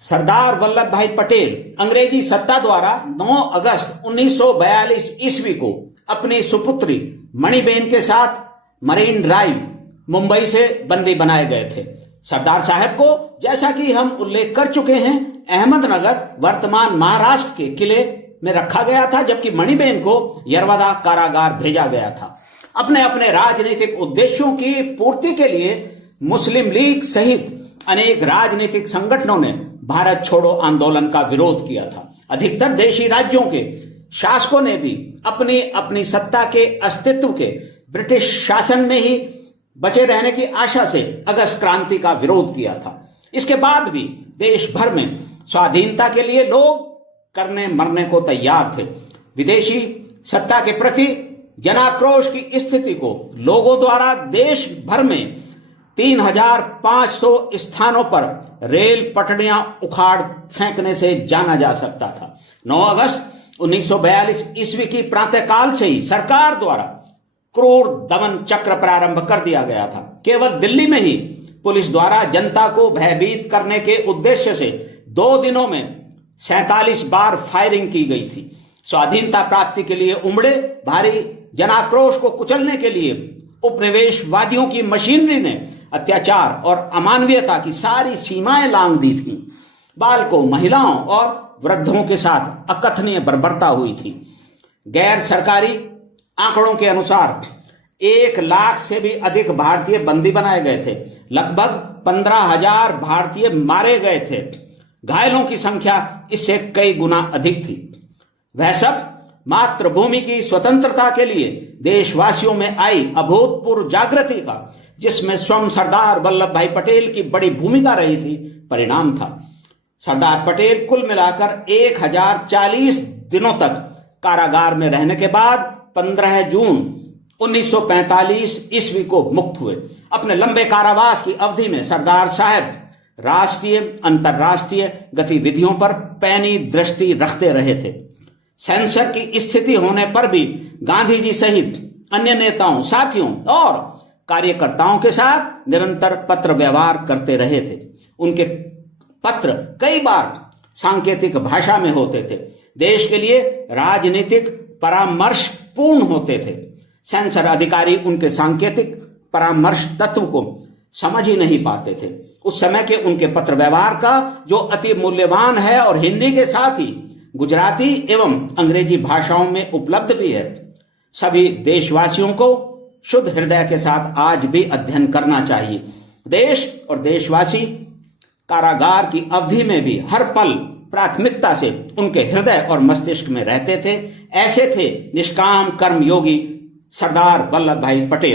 सरदार वल्लभ भाई पटेल अंग्रेजी सत्ता द्वारा 9 अगस्त 1942 ईस्वी को अपनी सुपुत्री मणिबेन के साथ मरीन ड्राइव मुंबई से बंदी बनाए गए थे। सरदार साहब को, जैसा कि हम उल्लेख कर चुके हैं, अहमदनगर वर्तमान महाराष्ट्र के किले में रखा गया था, जबकि मणिबेन को यरवदा कारागार भेजा गया था। अपने अपने राजनीतिक उद्देश्यों की पूर्ति के लिए मुस्लिम लीग सहित अनेक राजनीतिक संगठनों ने भारत छोड़ो आंदोलन का विरोध किया था। अधिकतर देशी राज्यों के शासकों ने भी अपनी अपनी सत्ता के अस्तित्व के ब्रिटिश शासन में ही बचे रहने की आशा से अगस्त क्रांति का विरोध किया था। इसके बाद भी देश भर में स्वाधीनता के लिए लोग करने मरने को तैयार थे। विदेशी सत्ता के प्रति जनाक्रोश की स्थिति को लोगों द्वारा देश भर में 3500 स्थानों पर रेल पटड़ियां उखाड़ फेंकने से जाना जा सकता था। 9 अगस्त 1942 ईस्वी की प्रातःकाल से ही सरकार द्वारा क्रूर दमन चक्र प्रारंभ कर दिया गया था। केवल दिल्ली में ही पुलिस द्वारा जनता को भयभीत करने के उद्देश्य से 2 दिनों में 47 बार फायरिंग की गई थी। स्वाधीनता प्राप्ति के लिए उमड़े भारी जनाक्रोश को कुचलने के लिए उपनिवेशवादियों की मशीनरी ने अत्याचार और अमानवीयता की सारी सीमाएं लांघ दी थी। बालकों, महिलाओं और वृद्धों के साथ अकथनीय बर्बरता हुई थी। गैर सरकारी आंकड़ों के अनुसार 1 लाख से भी अधिक भारतीय बंदी बनाए गए थे। लगभग 15,000 भारतीय मारे गए थे। घायलों की संख्या इससे कई गुना अधिक थी। वह सब मातृभूमि की स्वतंत्रता के लिए देशवासियों में आई अभूतपूर्व जागृति का, जिसमें स्वयं सरदार वल्लभ भाई पटेल की बड़ी भूमिका रही थी, परिणाम था। सरदार पटेल कुल मिलाकर 1040 दिनों तक कारागार में रहने के बाद 15 जून 1945 ईस्वी को मुक्त हुए। अपने लंबे कारावास की अवधि में सरदार साहब राष्ट्रीय अंतर्राष्ट्रीय गतिविधियों पर पैनी दृष्टि रखते रहे थे। सेंसर की स्थिति होने पर भी गांधी जी सहित अन्य नेताओं, साथियों और कार्यकर्ताओं के साथ निरंतर पत्र व्यवहार करते रहे थे। उनके पत्र कई बार सांकेतिक भाषा में होते थे, देश के लिए राजनीतिक परामर्श पूर्ण होते थे। सेंसर अधिकारी उनके सांकेतिक परामर्श तत्व को समझ ही नहीं पाते थे। उस समय के उनके पत्र व्यवहार का जो अति मूल्यवान है और हिंदी के साथ ही गुजराती एवं अंग्रेजी भाषाओं में उपलब्ध भी है, सभी देशवासियों को शुद्ध हृदय के साथ आज भी अध्ययन करना चाहिए। देश और देशवासी कारागार की अवधि में भी हर पल प्राथमिकता से उनके हृदय और मस्तिष्क में रहते थे। ऐसे थे निष्काम कर्म योगी सरदार वल्लभ भाई पटेल।